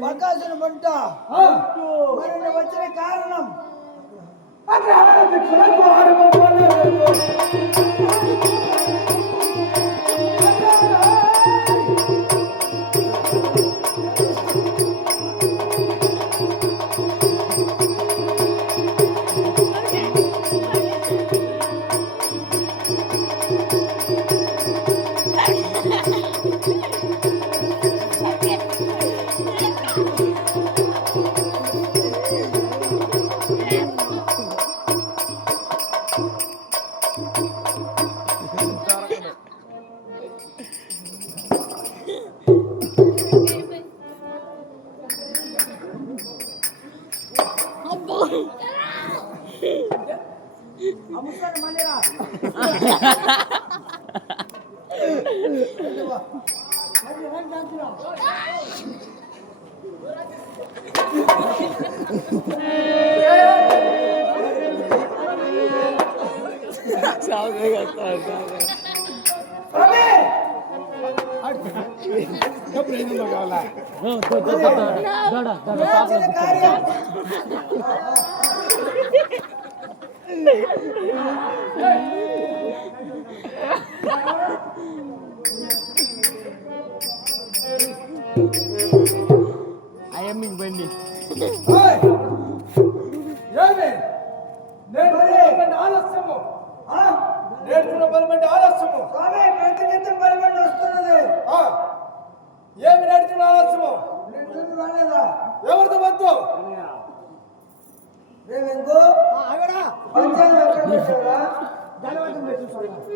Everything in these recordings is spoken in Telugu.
బకాసుని పంట మరి వచ్చిన కారణం అయ్యమ్మింగ్ బండి ఆలస్యము నేర్చుకున్న పరమంటే ఆలస్యము పరమంటే వస్తున్నది ఏమి నేర్చుకున్న ఆలస్యము రాలేదా ఎవరితో వద్దు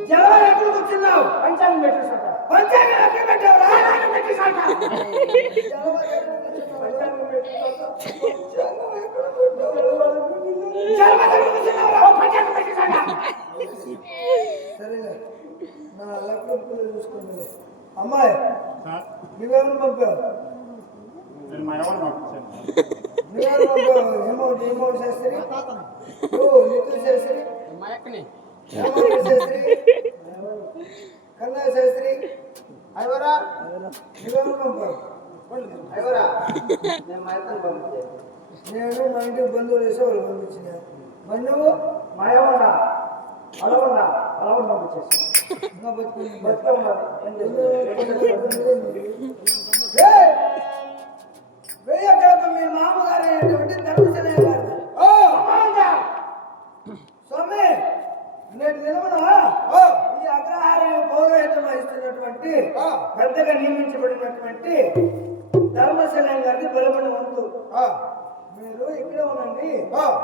జలవారు ఎక్కడ కూర్చున్నావు పంచాంగం పంచాంగం ఎక్కడ పెట్టావు సరేలే నా లెక్కలు చూసుకుంటుంది అమ్మాయి నువ్వెవరు పంపావు ఏమౌంట్ శాస్త్రి నితుల్ శాస్త్రి శాస్త్రి కన్నా శాస్త్రి ఐవరా నువ్వెవరు పంపావు ఐవరా నేను మా ఇంటికి బంధువులు వేసే వాళ్ళు పంపించిన మరి నువ్వు మాయవన్నా అలవన్నా పంపించేసి ఇంకా వెయ్యగడప మీ మామగారు అయినటువంటి ధర్మశనయ్య గారు స్వామి నేటి దినమున ఈ అగ్రహారం పౌరోహితం వహిస్తున్నటువంటి పెద్దగా నియమించబడినటువంటి ధర్మశనయ్య గారికి బలపడి వంతు మీరు ఇక్కడే ఉండండి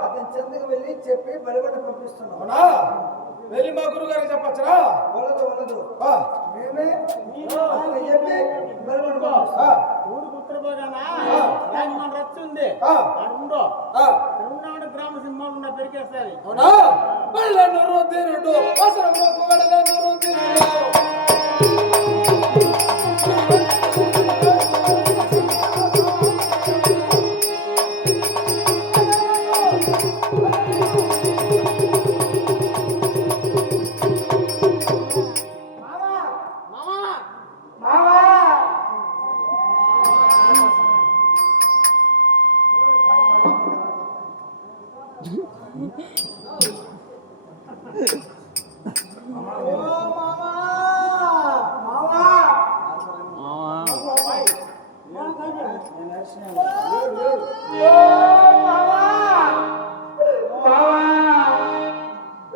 అతని చెందుకు వెళ్ళి చెప్పి బలపడి పంపిస్తున్నాం వెళ్ళి మా గురువు గారికి చెప్పచ్చరా వలదు మేమే చెప్పి బలపడి ఊరికి ఉత్తరపోగానా మన రచ్చు ఉంది ఉండో రెండునాడు గ్రామ సింహాలు ఉన్న పెరికేస్తాయి అవునా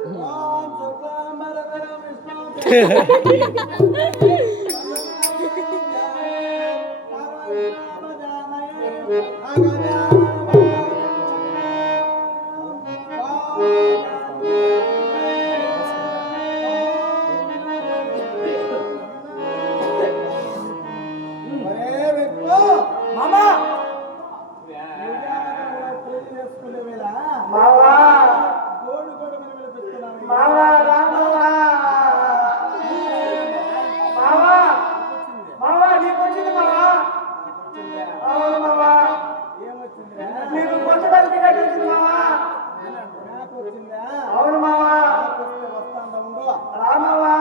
ఓం శుక్లాంబరధరం విష్ణుం మామా మావా మావా రామవా మావా మావా నీకు వచ్చింది మావా అవును మావా నీకు కొత్త బతికి కట్టించింది మావా అవును మావా రామవా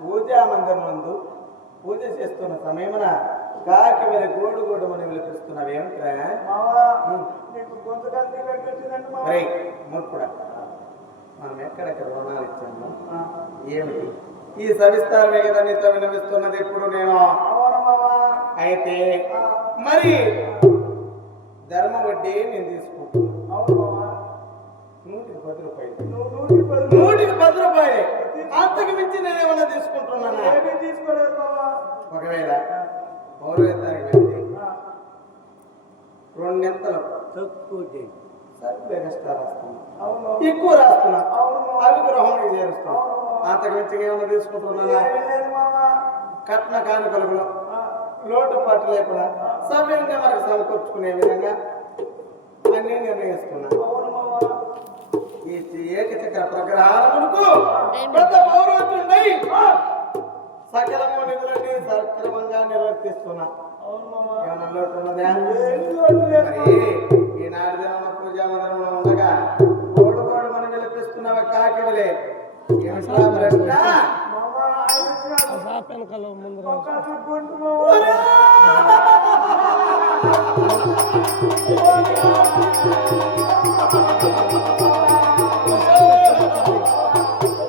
పూజా మందిరం నందు పూజ చేస్తున్న సమయమున కాకి మీద గోడు గోడు అని విలిపిస్తున్నావేమిట్రా? మరి మూర్ఖుడా, మనం ఎక్కడెక్కడ రుణాలు ఇచ్చాము ఏమిటి? ఈ సవిస్తారమే కదా నీతో వినిపిస్తున్నది ఇప్పుడు నేను. అయితే మరి ధర్మ వడ్డీ నేను తీసుకుంటున్నాను. 110 రూపాయలు. 110 రూపాయలు. అంతకు మించి నేను ఏమన్నా తీసుకుంటున్నానా? తీసుకోలేదు బాబా. ఒకవేళ పౌరవేత్తానికి వెళ్ళి రెండింతలు తక్కువ చేయి. సరిగ్గా కష్టాలు రాస్తున్నా, అవును ఎక్కువ రాస్తున్నా, అవును అవిగ్రహానికి చేరుస్తున్నా. అంతకు మించిగా ఏమైనా తీసుకుంటున్నానా? ఏమీ లేదు మావా. కట్న కానుకలుగులో లోటుపాటు లేకుండా సవ్యంగా మనకు సమకూర్చుకునే విధంగా అన్నీ నిర్ణయిస్తున్నా. అవును మావా. ఈ ఏకచక్ర ప్రగ్రహాలకు పెద్ద పౌరవత్తుండై సకలము నిధులన్నీ సక్రమంగా నిర్వర్తిస్తున్నా. అవును మావా. ఏమన్నా లోటు ఉన్నదా? ఏం లోటు లేదు. మరి ఈనాడు దిన పూజా మందిరంలో ఉండగా గోడు గోడు మనం విలపిస్తున్నవ కాకివలే ఏమిట్రా భ్రష్ట? మావా, ఆయన వచ్చినాడు. ఒక గుండు ఒరే!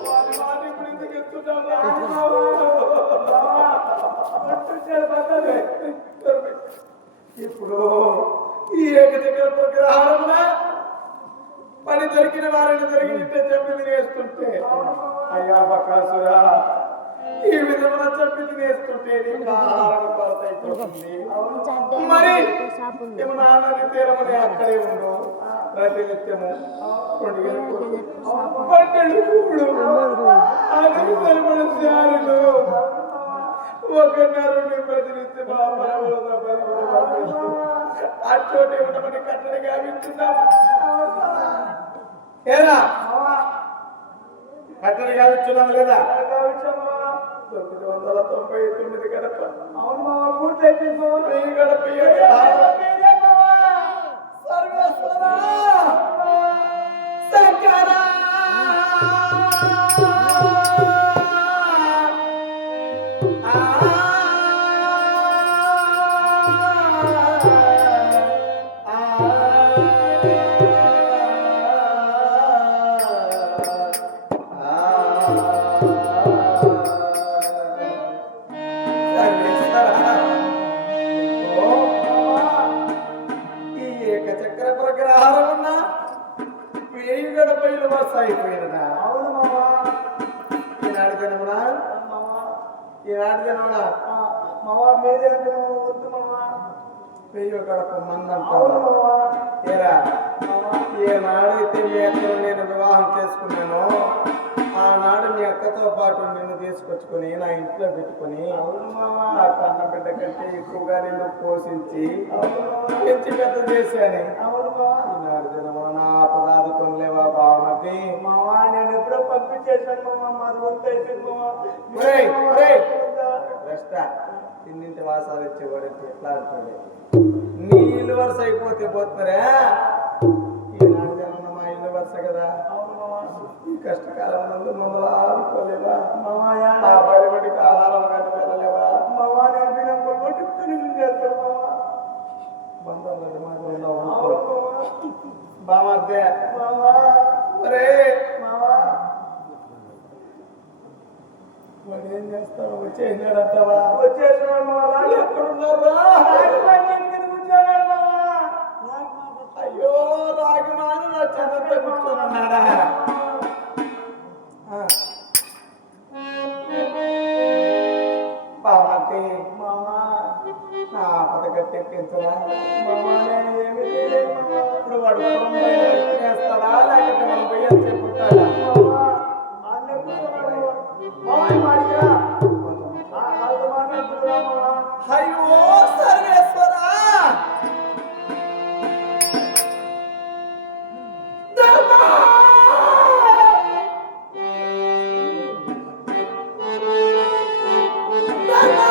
వాడి మాట ఇప్పుడు ఎందుకు ఎత్తుతున్నావురా? ఇప్పుడు ఈ ఏకచక్ర ప్రగ్రహాలమున పని దొరికిన వారిని దొరికినట్టే చెప్పి తినేస్తుంటే అయ్యా బకాసురా, ఈ విధమున చెప్పి తినేస్తుంటే నీకు ఆహారం కొరత అయిపోతుంది. మరి నాన్నని తీరమని అక్కడే ఉండు. ప్రతి నిత్యము ఒకరిని ప్రతినిత్యం అచ్చోటి ఉండమని కట్టడిగా వింటున్నాం. ఏరా కట్టడి కావిస్తున్నాం లేదా? 999 గడప. అవును మావా, పూర్తయిపోయింది మావా. ఈ గడప సర్వేశ్వర శంకర అయిపోయినదా? అవును మావా. ఈనాడు జనమునా ఈనాడు జనమునా మావా, మీరే అంటే వద్దు మావా. వెయ్యి గడప మందంట. అవును మావా. ఏరా మావా, ఏనాడైతే మీ అక్కను నేను వివాహం చేసుకున్నానో ఆనాడు మీ అక్కతో పాటు నిన్ను తీసుకొచ్చుకొని నా ఇంట్లో పెట్టుకొని అవును మావా. నా కన్న బిడ్డ కంటే ఎక్కువగా నిన్ను పోషించి అవును మావా. పెంచి పెద్ద చేశాను. అవును మావా. ఈనాడు జనమున నా పదార్థ కొనలేవా బాగున్నది మావా, నేను ఎప్పుడో పంపించేసాను మావా. మాది వంత అయిపోయింది మావా. ఒరేయ్, ఒరేయ్. భ్రష్ట తిన్నింటి వాసాలు ఇచ్చేవాడు ఎట్లా అంటాడు? నీ ఇల్లు వరుస అయిపోతే పోతున్నారా? ఈనాడు జనం మా ఇల్లు వరుస కదా. అవును మావా. ఈ కష్టకాలం నందు మమ్మల్ని ఆదుకోలేవా? మావా, ఆ బడిబడికి ఆహారం కానీ వెళ్ళలేవా? మావా, నేను బియ్యం కొట్టుకుని చేస్తాను మావా. బంధాలు మాత్రం అవును మావా. బామర్దే మావా, ఒరే మావా. వాడు ఏం చేస్తావు? వచ్చేసినాడంటావా? వచ్చేసినాడు మావా. ఎక్కడున్నారా? కూర్చోన్నాడు మావా. అయ్యో రాగమాను నా చెంత కూర్చోనన్నాడా? బామర్దే మావా, నా పదకట్టెక్కించరా? మావా, నేను ఏమి చేయలేదు మావా. ఇప్పుడు వాడు పొలం పైన చేస్తాడా లేకపోతే మనం పోయి చెప్పుకుంటాడా? మావా, అన్న కూర్చోన్నాడు మావా. మావా, మాడిరా. వాళ్ళతో మాట్లాడుతున్నా మావా. అయ్యో సర్వేశ్వరా ధర్మా! ధర్మా!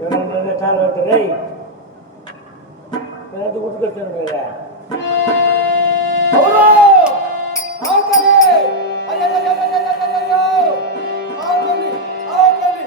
ఎవరైనా చాలా అవుతాయి గుర్తుకొచ్చాను కదా అవును ఆకలి అయ్యయ్యయ్యయ్యయ్యయ్యయ్యో! ఆకలి ఆకలి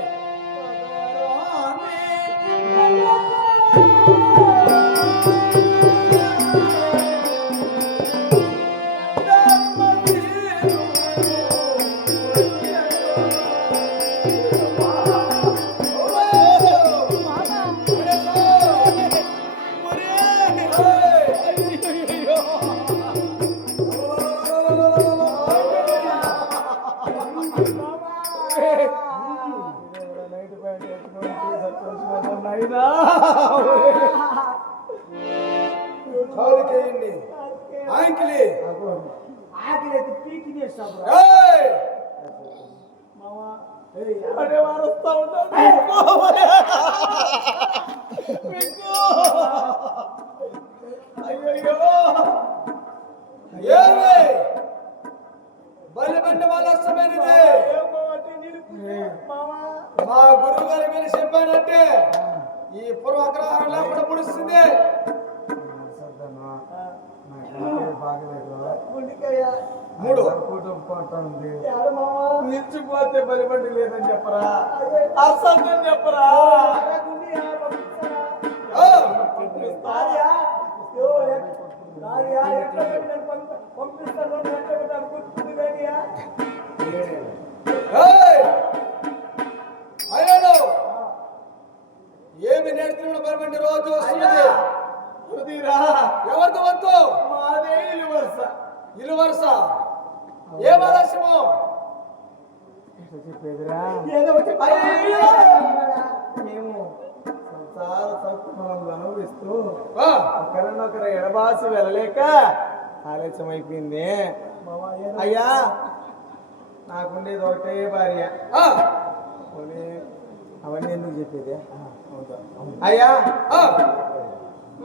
కాలికేయండి ఆంకిలి ఆకలి అయితే పీకి చేస్తాం ఏయ్! అడే వారస్తా ఉంటాడు అయ్యయ్యో ఏమి బలిబండి వాళ్ళ అస్తమైనది మా గురువు గారి మీద చెప్పానంటే ఈ పూర్వగ్రహం లేకుండా పుడుస్తుంది మూడు నిలిచిపోతే బలిబండి లేదని చెప్పరా అసత్యం చెప్పరా ఆ! ఏయ్! అయ్యాడు ఏమి నేడుతున్నాడు బలిబండి రోజు వస్తున్నది కుదిరా ఎవరితో వద్దు మాదే ఇల్లు వరుస ఇల్లు వరుస ఏం ఆలస్యము చెప్పేదిరా ఏదో వచ్చి మేము సంసార సౌఖ్యములను అనుభవిస్తూ ఆ! ఒకరినొకరు ఎడబాసి వెళ్ళలేక ఆలస్యం అయిపోయింది అయ్యా నాకుండేది ఒకటే భార్య ఆ! పోనీ, అవన్నీ ఎందుకు చెప్పేది అయ్యా ఆ!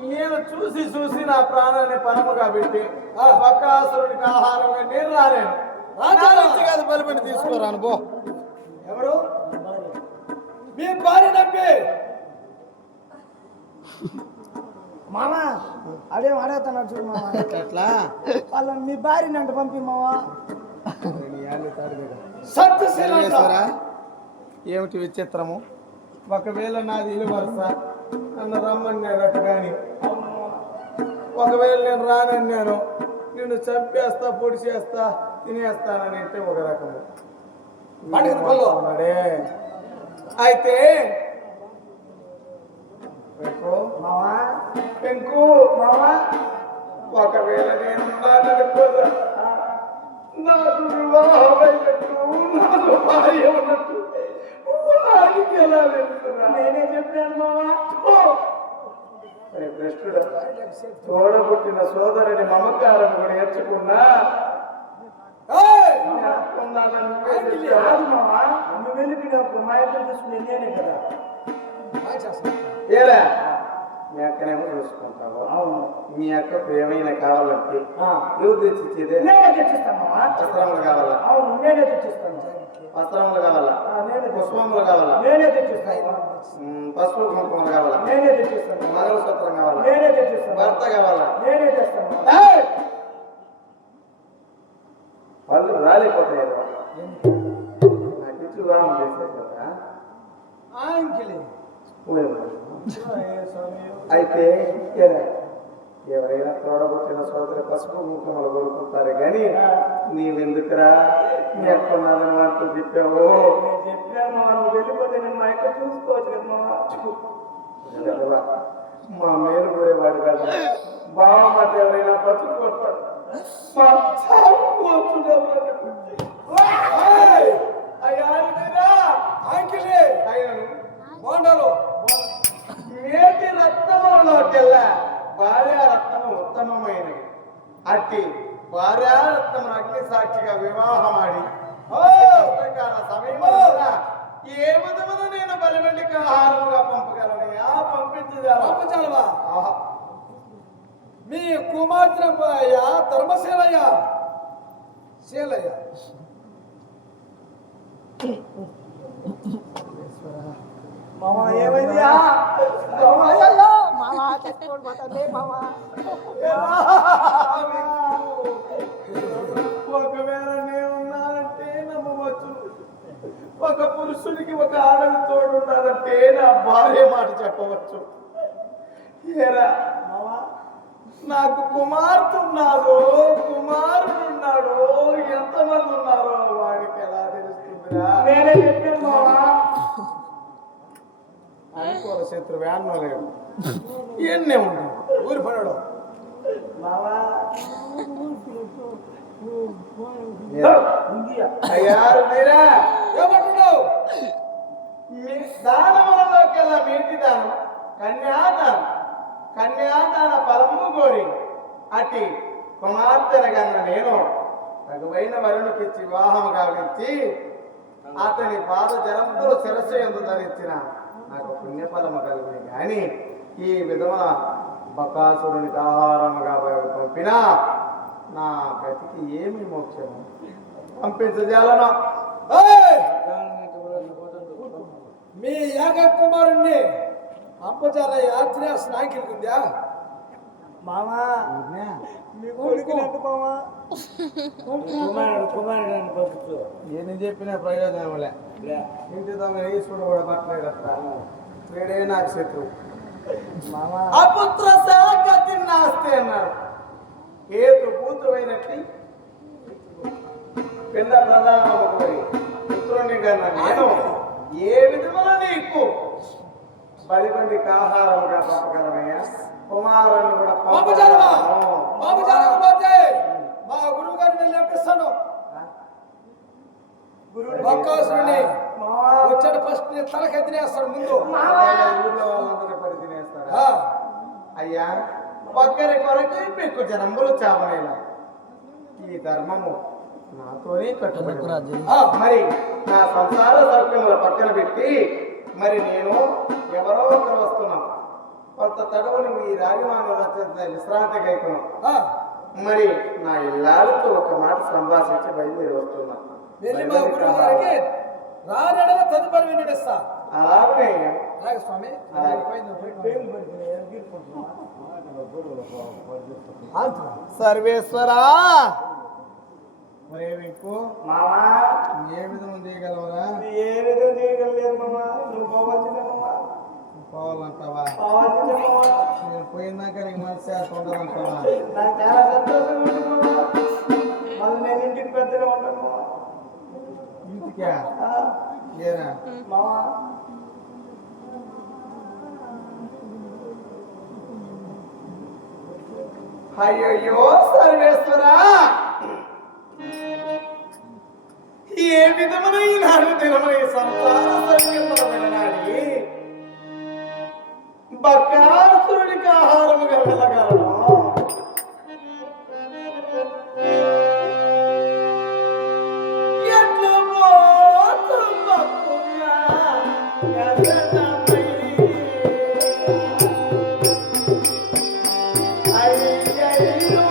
నేను చూసి చూసి నా ప్రాణాన్ని పరముగా పెట్టి ఆ. బకాసురుడికి ఆహారంగా నేను రాలేను రాజా! నా నుంచి కాదు బలిపెట్టి తీసుకోరాను బో ఎవరు మీ భార్య నమ్మి మామ అదేం అడుగుతున్నాడు చూడు మామ ఎట్లా వాళ్ళ మీ భార్యని అంటే పంపి మామ సత్యశీలంట ఏమిటి విచిత్రము ఒకవేళ నాది ఇల్లు వరుస నన్ను రమ్మన్నాడట కానీ ఒకవేళ నేను రానన్నాను నిన్ను చంపేస్తా పొడి చేస్తా తినేస్తానని అంటే ఒక రకము పండుగ పళ్ళు. ఉన్నాడే. అయితే మామ పెంకు మామ ఒకవేళ నేను నాన్ననుకోదా నాకు వివాహమైనట్టు నాకు భార్య ఉన్నట్టు వాడికి ఎలా తెలుసురా? నేనే చెప్పాను మామ అరే కృష్ణుడు తోడబుట్టిన సోదరుని మమకారం కూడా నేర్చుకున్నా ఏయ్! కాదు మామ నువ్వు వెళ్ళిపోయినప్పుడు మా ఇద్దరు చూసుకుని నేనే కదా ఏరా మీ అక్కనేమో చూసుకుంటావు అవును మీ అక్కకు ఏమైనా కావాలంటే ఆ. నువ్వు తెచ్చిచ్చేదే నేనే తెచ్చిస్తాను మామ వస్త్రములు కావాలా అవును నేనే తెచ్చిస్తాను వస్త్రములు కావాలా నేనే తెచ్చిస్తాను పుష్పములు కావాలా నేనే తెచ్చిస్తాను పసుపు కుంకుమలు కావాలా నేనే తెచ్చిస్తాను మంగళసూత్రం కావాలా నేనే తెచ్చిస్తాను భర్త కావాలా నేనే తెస్తాను ఏయ్! వాళ్ళు రాలిపోతాయి నాకు ఇచ్చి వివాహం చేసేసారా ఆంకిలి అయితే ఏరా, ఎవరైనా తోడబుట్టిన సోదరి పసుపు కుంకుమలు కొనుక్కుంటారు కానీ నీవెందుకురా మీ అక్క నాదని మాత్రం చెప్పావు నేను చెప్పాను మామ నువ్వు వెళ్ళిపోతే నేను మా యొక్క చూసుకోవచ్చు కదా మామ మా మేలు కోరేవాడు కాదు బావ మాట ఎవరైనా బతుకు కొడతాడు మా చావు కోరుతున్నారు. ఏయ్! అయ్యా ఇదేనా? ఆంకిలి ఆయనను బోండాలు నేటి రత్నములోకెల్లా భార్య రత్నము ఉత్తమమైనది అట్టి భార్య రత్నము అగ్ని సాక్షిగా వివాహమాడి కష్టకాల సమయంలో ఏ విధమున నేను బలివెండికి ఆహారముగా పంపగలనయ్యా పంపించగలను పంపించాలవా మీ కుమార్తె ధర్మశీలయ్య శీలయ్య మామ ఏమైందియా మామ అయ్యో మామ చచ్చిపోడు పోతానే మామ ఒకవేళ నేనున్నానంటే నమ్మవచ్చు, ఒక పురుషునికి ఒక ఆడది తోడున్నారంటే నా భార్య మాట చెప్పవచ్చు. ఏరా నాకు కుమార్తె ఉన్నాదో కుమారుడున్నాడో ఎంతమంది ఉన్నారో వాడికి ఎలా తెలుస్తుందిరా? నేనే చెప్పాను మామ అనుకోల శత్రు వ్యాన్లో లేడు, ఎన్నే ఉన్నాడు ఊరి పడాడు. మామ అయ్యారు మీరా ఏమంటున్నావు? మీ దానములలోకెల్లా మీటి దానం కన్యాదానం, కన్యాదాన ఫలము కోరి అటి కుమార్తెనగన్న నేను తగువైన వరుణికిచ్చి వివాహం గావించి అతని పాద జలంతో శిరస్సు ఎందు ధరించిన నాకు పుణ్యఫలము కలిగి కానీ ఈ విధమున బకాసురునికి ఆహారముగా పంపిన నా గతికి ఏమి మోక్షము? పంపించజాలను. మీ యాగ కుమారుణ్ణి పంపజాల యాత్ర స్నాకిలుకుందా మామ మీ కొడుకునంట మామ కుమారుడు అని పంపించు నేను చెప్పిన ప్రయోజనం లే. ఇంటి దొంగ ఈశ్వరుడు కూడా పట్టలేదట, వీడే నాకు శత్రువు. మామ అపుత్ర గతి నాస్తి అన్నాడు. కేతు పూతువైనట్టి పిండ ప్రధానము కోరి పుత్రుని కన్నా నేను ఏ విధమున నీకు బలిబండికి ఆహారముగా పంపగలనయ్యా? కుమారుని కూడా మా గురువు గారిని లేపిస్తాను. గురువుని వచ్చాడు ఫస్ట్ తలకెత్తినేస్తాడు ముందు. ఊళ్ళో వాళ్ళందరూ పడి తినేస్తారా? అయ్యా ఒక్కరి కొరకు మీకు జనంబులు చావనేలా ఈ ధర్మము నాతోనే కట్టుబడి ఉన్నది. మరి నా సంసార సౌఖ్యముల పక్కన పెట్టి మరి నేను ఎవరో ఒకరు వస్తున్నాం, కొంత తడవుని మీ రాజమాను విశ్రాంతిగా అయిపోయినాం. మరి నా ఇల్లాలతో ఒక మాట సంభాషించి బయలుదేరి వస్తున్నా. వెళ్ళి మా గురువు గారికి రానడవ తదుపరి వినిపిస్తా. అలాగే అలాగే స్వామి. సర్వేశ్వరా మరి మీకు మామా ఏ విధంగా చేయగలవరా? ఏ విధంగా చేయగలేదు మామ నువ్వు పోవాల్సిందే మామ పోవాలంటావా? పోవాల్సిందే మామ నేను పోయిందాక నీకు మనసు ఉండదంటావా? నాకు చాలా సంతోషంగా ఉంది మామ మళ్ళీ నేను ఇంటికి పెద్దగా ఉంటాను మామ ఇంటికా ఏరా మామ అయ్యో సర్వేశ్వరా ఏ విధమైన దినమై సంసార సంకల్పన విననాడి బకాసురుడికి ఆహారముగా వెళ్ళగలను. ఎట్లు పోతున్నా గగనమై అయ్యయ్యో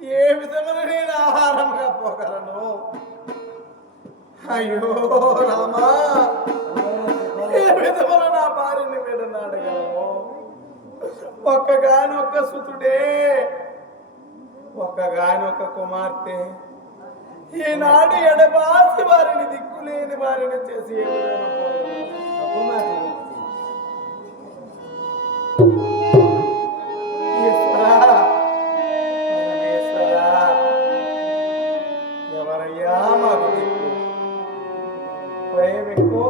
ఏ విధమున నేను ఆహారంగా పోగలను? అయ్యో రామా, ఏ విధమున నా భార్యని విడనాడగలము? ఒక్కగానొక్క సుతుడే, ఒక్కగానొక్క కుమార్తె, ఈనాడు ఎడబాసి వారిని దిక్కులేని వారిని చేసి ఏ విధంగా పోగలను? ఈశ్వరా, పరమేశ్వరా, ఎవరయ్యా మాకు దిక్కు? ప్రేమికు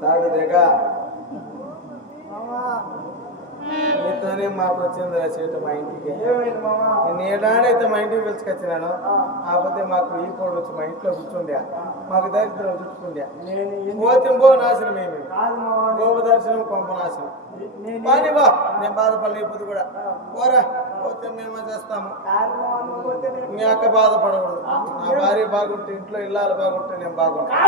తాగుదేగా నీతోనే మాకు వచ్చింది సీట మా ఇంటికి. నేను ఏడాడైతే మా ఇంటికి పిలుచుకొచ్చినాను, కాకపోతే మాకు ఈ పోడు వచ్చి మా ఇంట్లో కూర్చుండే, మాకు దరిద్రం చుట్టుకుండే. పోతింబో నాశనం ఏమి, గోప దర్శనం కొంప నాశనం. కానీ బా, నేను బాధపడలేకపోతే కూడా పోరా, పోతే మేము చేస్తాము. మీ అక్క బాధపడకూడదు. నా భార్య బాగుంటే, ఇంట్లో ఇల్లాలు బాగుంటే నేను బాగుంటాను.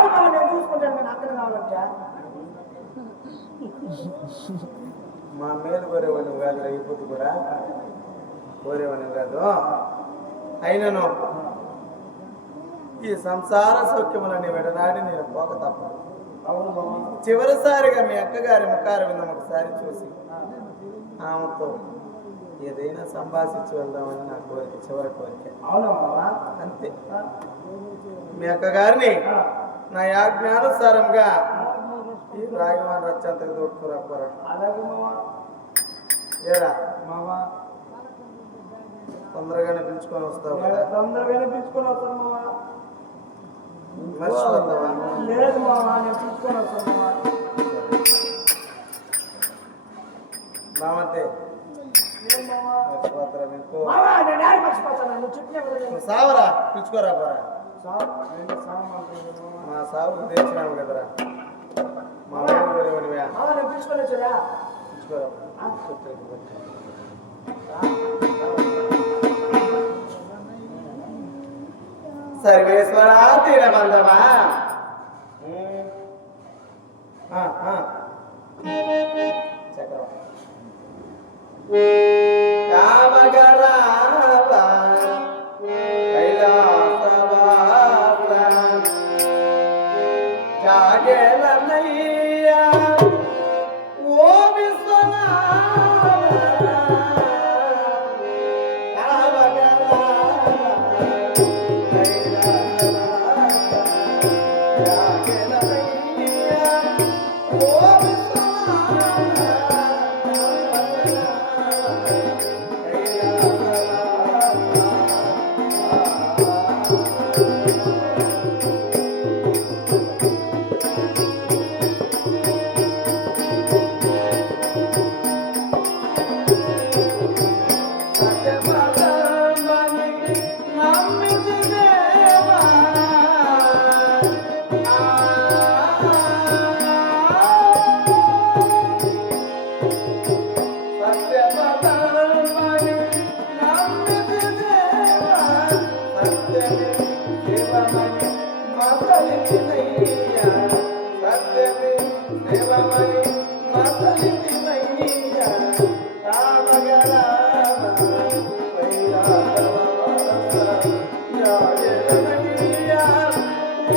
మా మేలు కోరేవాడిని కాదు, అయిపోతు కూడా కోరేవాడిని కాదు. అయినను ఈ సంసార సౌఖ్యములని విడనాడి నేను పోక తప్పదు. చివరిసారిగా మీ అక్కగారి ముఖార విందం ఒకసారి చూసి ఆమెతో ఏదైనా సంభాషించి వెళ్దామని నా కోరిక, చివరి కోరిక. అంతే. మీ అక్కగారిని నా యాజ్ఞానుసారంగా ఈ రాగమాన్ రచ్చంతకు తోడుకురా పోరా. ఏరా తొందరగానే పిలుచుకొని వస్తావు కదా? తొందరగానే పిలుచుకొని వస్తాను మావా. మర్చిపోతావా? లేదు మావా, నేను పిలుచుకొని వస్తాను మావా. బామంతే మర్చిపోతారా మీకు? మావా, నేను యాడ మర్చిపోతాను? నువ్వు చెప్పినా కదా. నువ్వు సావరా, పిలుచుకోరా పోరా. సావు మా సావుకు తెచ్చినాము కదరా, మా ఊరు వేరేవనివా. మావా, నేను పిలుచుకొని వచ్చారా? పిలుచుకోరా. సర్వేశ్వర తీరబంధమా జాగేలన్నయ్యా ఓ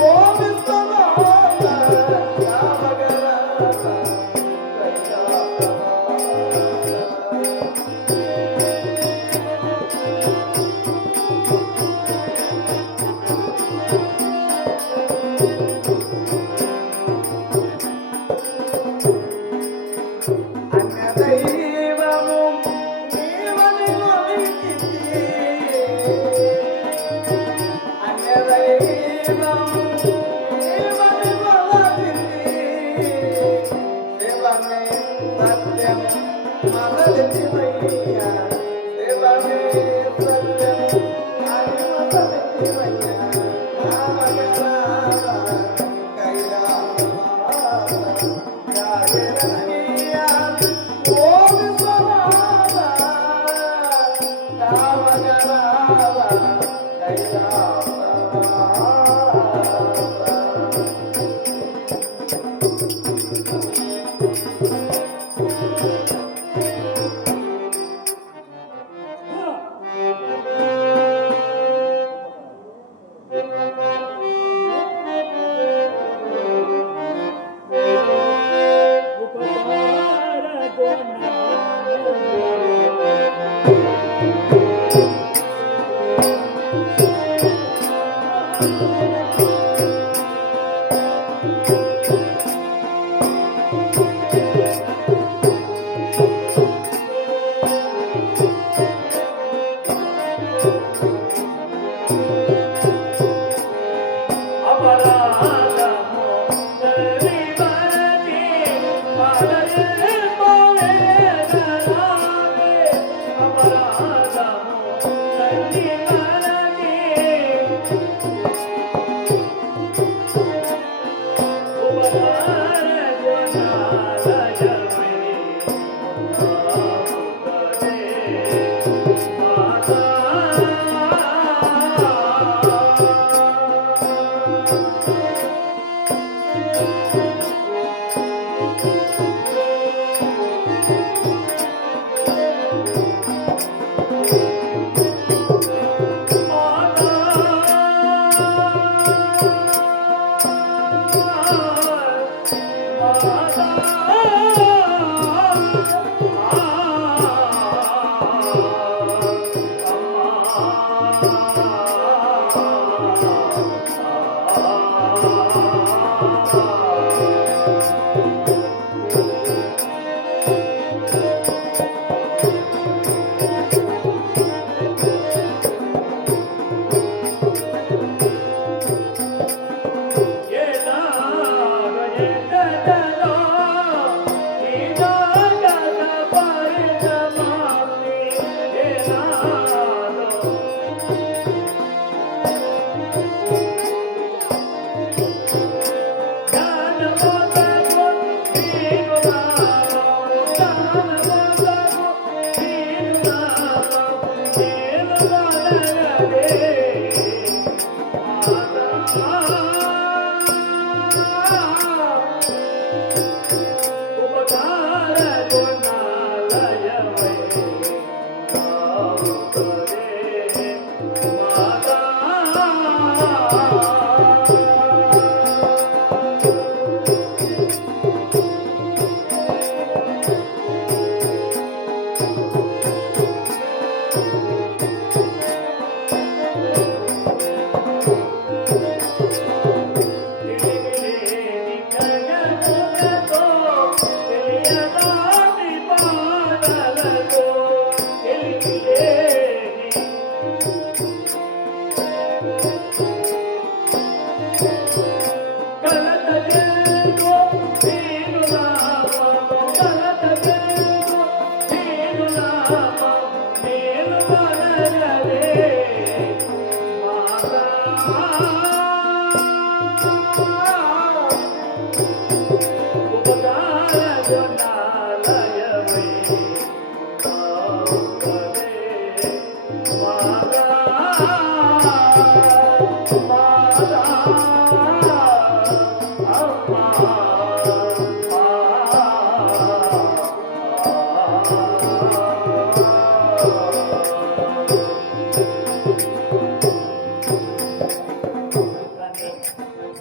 ఓ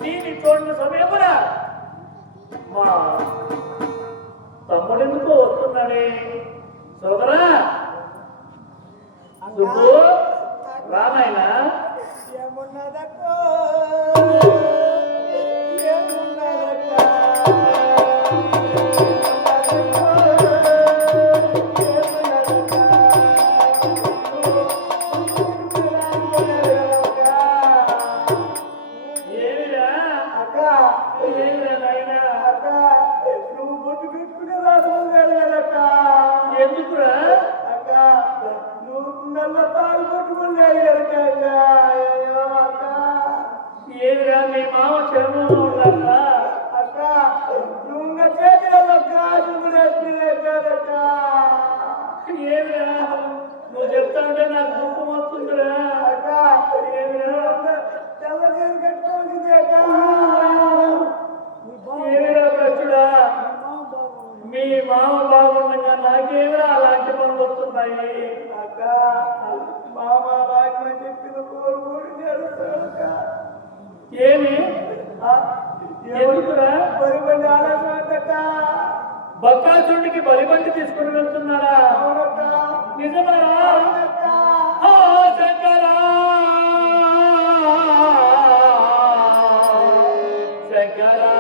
దీని చూడని సమయమున మా తమ్ముడెందుకు వస్తున్నాడే సోదరా సుబ్బు రామాయణ ఏమున్నదక్కో ఎందుకురా అక్క నువ్వు నల్ల తాడు పట్టుకోలేదు కనుక అక్క ఏమిరా మీ మామ క్షేమంలో ఉన్నారా అక్క నువ్వు చేతిలో కాదుక ఏమిరా నువ్వు చెప్తా ఉంటే నాకు దుఃఖం వస్తుందిరా అక్క ఏమిరా తెల్ల నీరు కట్టుకోవాల్సిందే అక్క ఏమిరా భ్రష్టుడా మీ మామ బాగుండగా నాకేమిరా అలాంటి పనులు వస్తున్నాయి అక్క మామ రాకమని చెప్పిన కోరుకోడు చేస్తాడక్క ఏమి ఎందుకురా పరిపడి ఆలోచనక్క బక్కాచుడికి బలిబండి తీసుకుని వెళ్తున్నారా అవునక్క నిజమరా అవునక్క ఓ శంకరా శంకరా శంకరా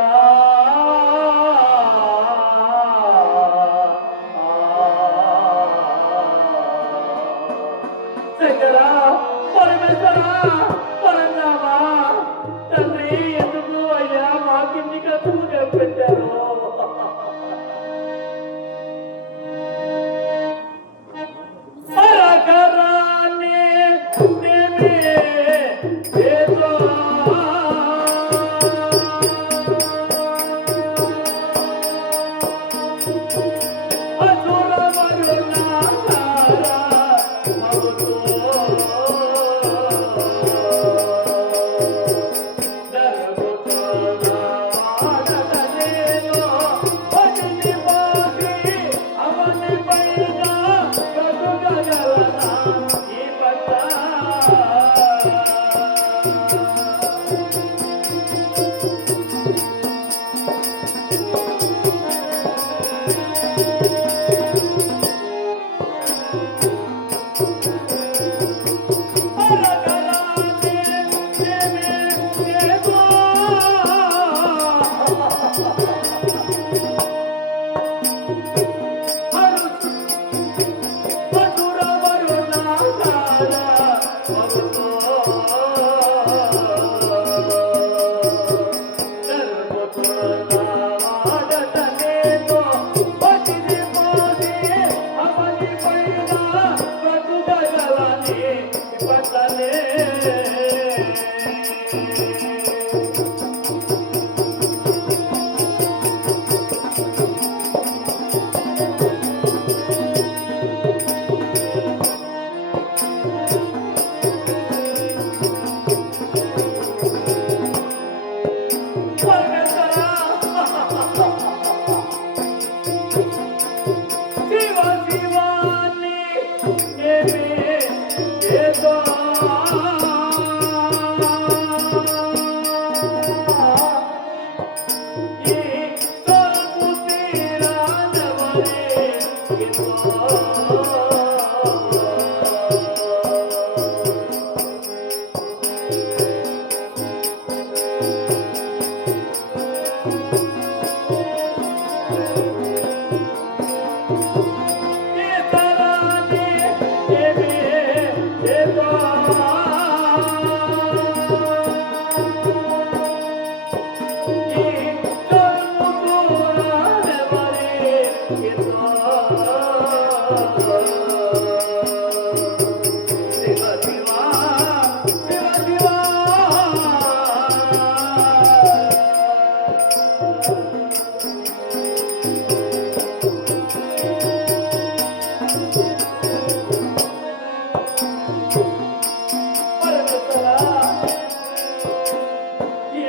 శంకరా పరమేశ్వరా పరంధామా తండ్రి ఎందుకు అయ్యా మా కింది కథలు పెట్టారు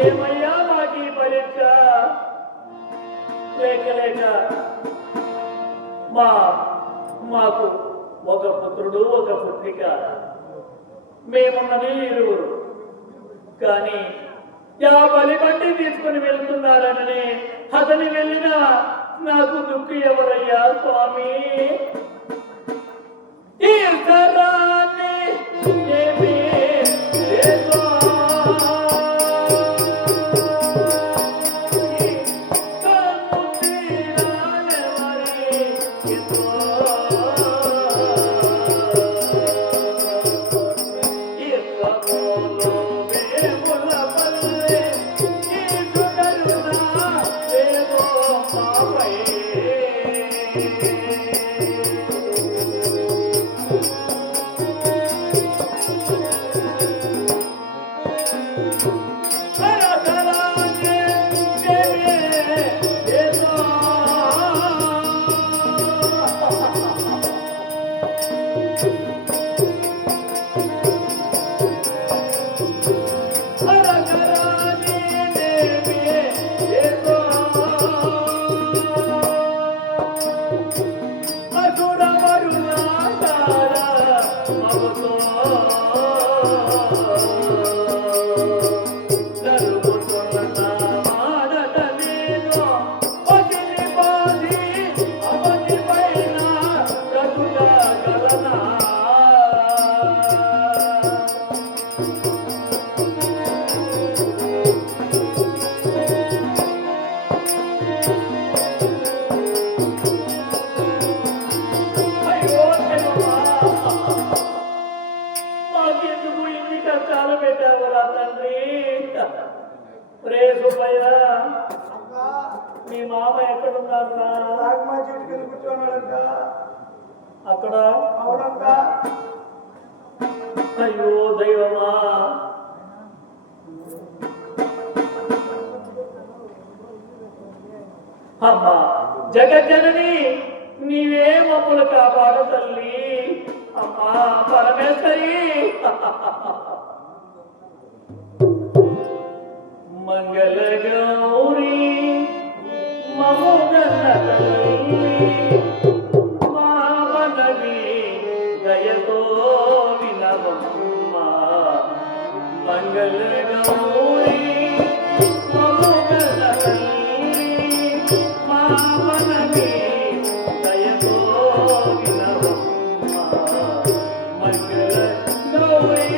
ఏమయ్యా మాకి పరీక్ష లేక లేక మాకు ఒక పుత్రుడు ఒక పుత్రిక మేమున్నది ఇరువురు కానీ బలి బండి తీసుకుని వెళ్తున్నారని అతని వెళ్ళిన నాకు దుఃఖి ఎవరయ్యా స్వామి ఈ తరాన్ని ఏమీ లేదు. పోయిరా మీ మామ ఎక్కడున్నారా నాగమా చెట్టు కింద కూర్చోన్నాడంట. అక్కడ అవునంట. అయ్యో దైవమా అమ్మా జగజ్జనని నీవే మమ్మల్ని కాపాడు తల్లి అమ్మా పరమేశ్వరి మంగళ గౌరీ మమోగన్న తల్లి మామనవి దయతో వినవమ్మ మంగళ గౌరీ మమోగన్న తల్లి మామనవి దయతో వినవమ్మ మంగళ గౌరీ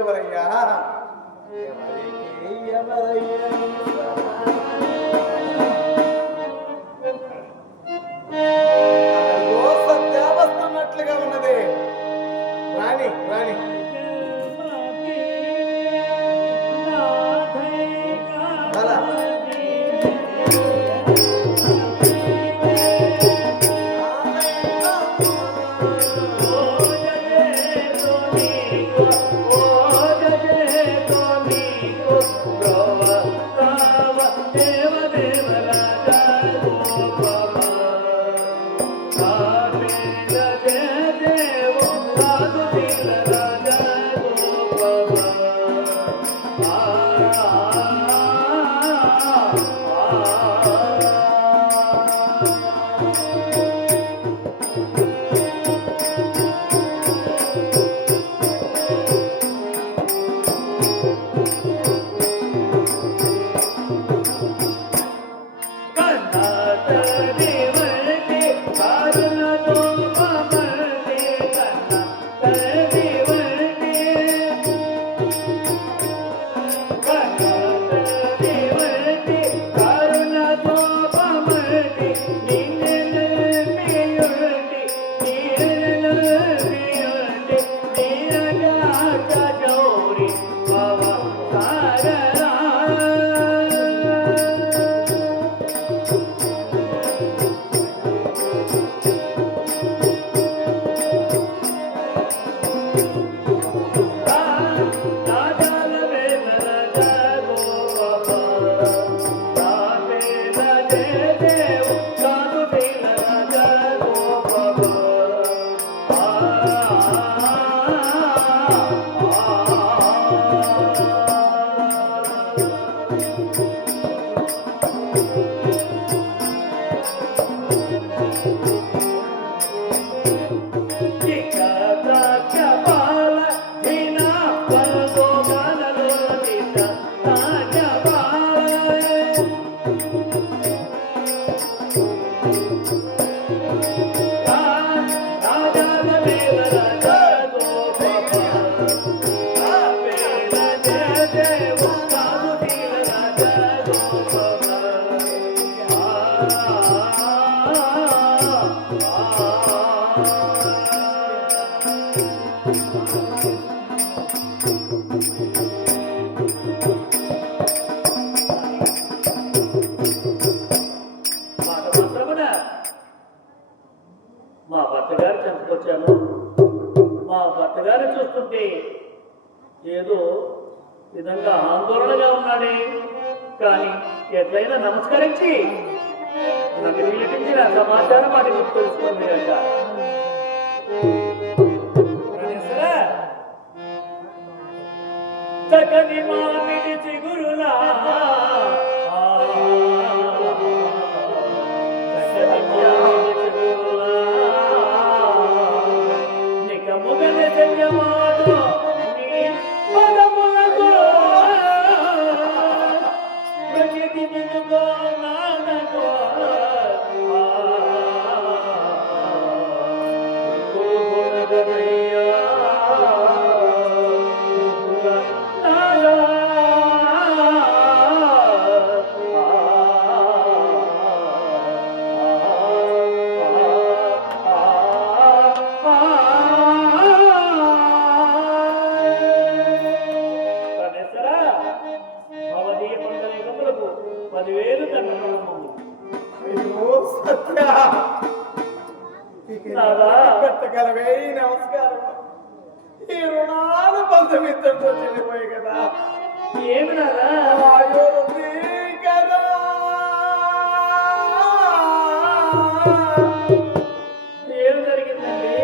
ఎవరయ్యా ఎవరికి ఎవరయ్యా అదో సత్యావస్తున్నట్లుగా ఉన్నది రాణి రాణి అలా మా భర్త గారు చెంతకొచ్చాను. మా భర్త గారు చూస్తుంటే ఏదో విధంగా ఆందోళనగా ఉన్నాడే, కానీ ఎట్లయినా నమస్కరించి నాకు పిలిపించిన సమాచారం వాటి గురించి తెలుసుకుంది అంట. చక్కని మామిడి చిగురులా పెట్టగలవే నమస్కారం. ఈ రుణాలు బంధమిత్రంతో చెల్లిపోయి కదా. ఏమి నాదా కదా ఏం జరిగిందండి?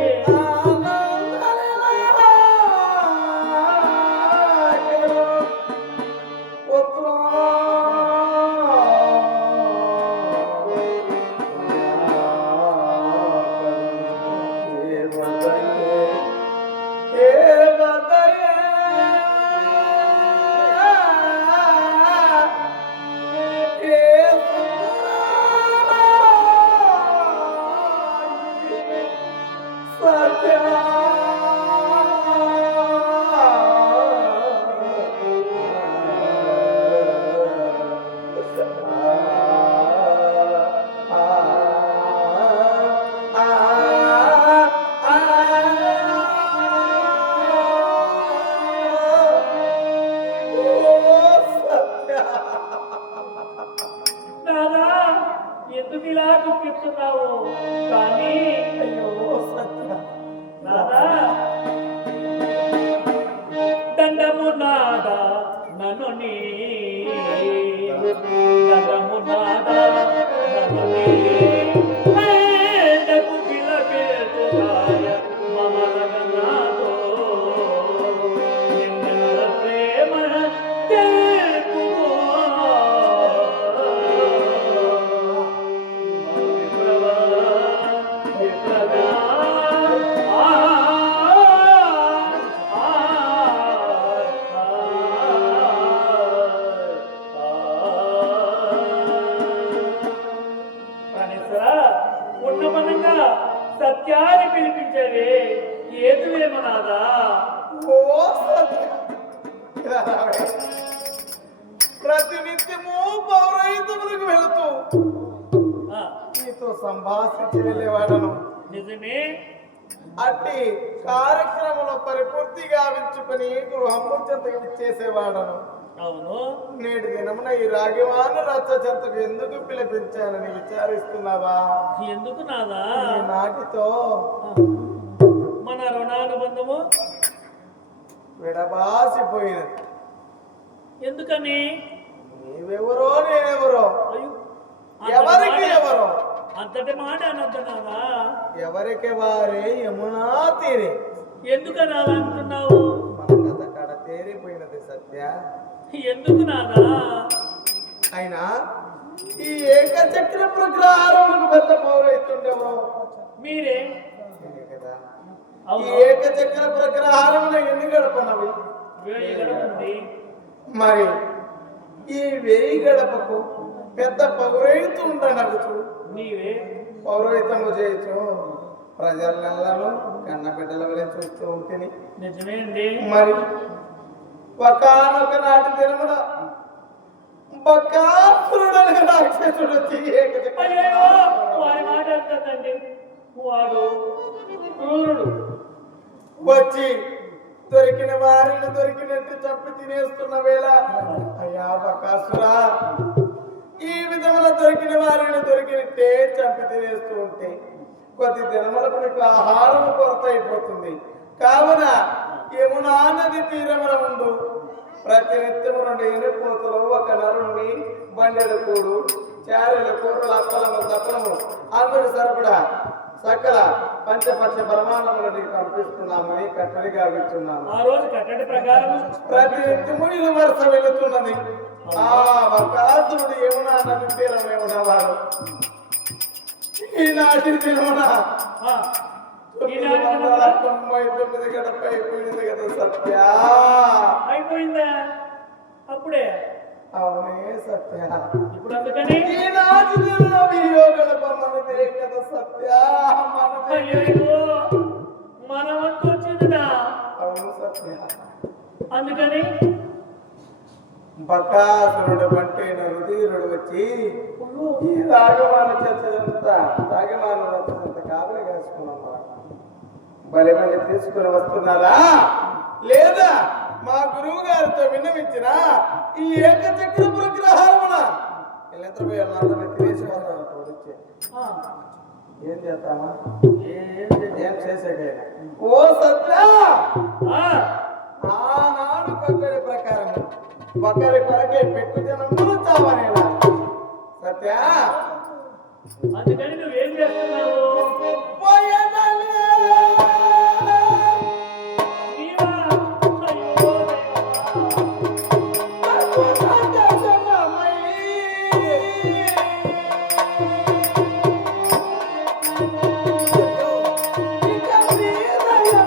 దండము నాద నన్ను నీ దండము నాద నన్ను నీ వేదకు పిలకెత్తుగాయ మమలగనాదో నిన్న ప్రేమ తెలుపుమో విప్లవా విప్లవా ఉన్నమనంగా సత్యాన్ని పిలిపించవే ఏదువేమనాదా ఓ సత్య, ఇలా రావే. ప్రతినిత్యము పౌరహితములకు వెళుతూ ఆ, నీతో సంభాషించి వెళ్ళేవాడను. నిజమే. అట్టి కార్యక్రమంలో పరిపూర్తిగా విచ్చుకొని గృహము చెంతకు విచ్చేసేవాడను. అవును. నేటి దినమున ఈ రాగివాను రచ్చ చెంతకు ఎందుకు పిలిపించానని విచారిస్తున్నావా? ఎందుకు నాదా ఈ నాటితో మన రుణానుబంధము విడబాసిపోయినది. ఎందుకని? నీవెవరో నేనెవరో, అయ్యో, ఎవరికి ఎవరో, అంతటి మాట అనొద్దనాదా. ఎవరికి వారే యమునా తీరే. ఎందుకని అలా అంటున్నావు? మన కథ కడ తేరిపోయినది సత్య. ఎందుకు నాదా? అయినా ఈ ఏకచక్ర ప్రకారములకు పెద్ద పౌరైతుండేవో మీరే నేనే కదా. ఈ అవును. ఏకచక్ర ప్రకారములు ఎన్ని గడపనవి? వేడి గడుపుంది. మరి ఈ వేయి గడపకు పెద్ద పౌరైతు ఉండనవచ్చు. నీవే పౌరోహితము చేయొచ్చు. ప్రజలను కన్న బిడ్డల వలె చూస్తూ ఉంటుంది. నిజమే అండి. మరి ఒకానొక నాటి దినమున బకాసురుడనే రాక్షసుడు వచ్చి అయ్యో, వారి మాట అంటుందండి. వాడు క్రూరుడు. వచ్చి దొరికిన వారిని దొరికినట్టు చంపి తినేస్తున్న వేళ, అయ్యా బకాసురా, ఈ విధముల దొరికిన వారిని దొరికినట్టే చంపి తినేస్తూ ఉంటే కొద్ది దినములకు నీకు ఆహారం కొరత అయిపోతుంది. కావున యమునా నది తీరమున ఉండు. ప్రతినిత్యము 2 ఎనుపోతులు, 1 నరుణ్ణి, బండెడు కూడు, చారెల కూరలు, అప్పలము, తప్పలము, అందరి సరపడా సకల పంచపక్ష ప్రమాణములు నీకు పంపిస్తున్నామని కట్టడిగా విచ్చున్నాము. ఆ రోజు కట్టడి ప్రకారం ప్రతినిత్యము ఇరు వరుస వెళుతున్నది. ఆ బకాసురుడు యమునా నది తీరమే ఉన్నవాడు. ఈనాటి దినమున ఆ, ఈనాటి 99 గడప అయిపోయింది కదా సత్య. అయిపోయిందా? అప్పుడే. అవునే సత్య. ఇప్పుడు అందుకని ఈనాటి దినమున వీయో గడప మనదే కదా సత్య. మనదే. అయ్యో, మన వంతు వచ్చిందినా. అవును సత్య. అందుకని బకాసురుడు అంటే రుధిరుడు వచ్చి ఈ రాగమాన చర్చంతా కావలి కాసుకున్నమాట. బలి మళ్ళీ తీసుకుని వస్తున్నారా లేదా మా గురువు గారితో విన్నవించిన ఈ ఏకచక్ర ప్రగ్రహారమున వీళ్ళందరూ తినేసి వచ్చే ఆ, ఏం చేస్తామా? ఏం చేసేకైనా ఓ సత్య, ఆ, ఆనాడు కట్టడి ప్రకారం ఒకరి కొరకే పెట్టు జనములు చావనేలా సత్య. అందుకని నువ్వేం చేస్తున్నావు? పోయేదాన్ని. నీవా? అయ్యో, ఇక నీ దయలో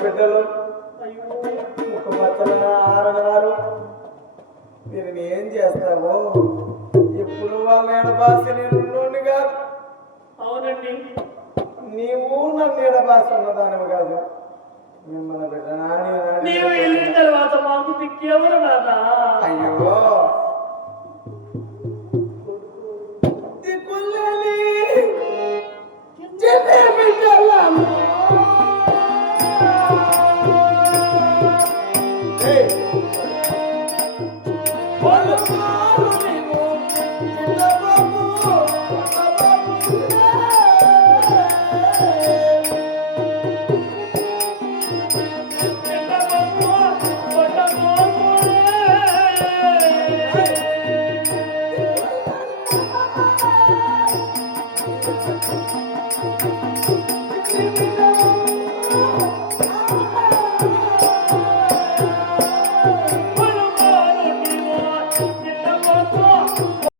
బిడ్డలు ఒక బచ్చల ఆరని వారు వీరిని ఏం చేస్తావో ఇప్పుడు వాళ్ళ ఎడబాసి నేను ఉన్నోడిని కాదు. అవునండి. నీవు నన్ను ఎడబాసి ఉన్నదానివి కాదు. మిమ్మల్ని బిడ్డ నీవు వెళ్ళిన తర్వాత మాకు దిక్కేవరు నాదా? అయ్యో దిక్కులేని చిన్న బిడ్డలను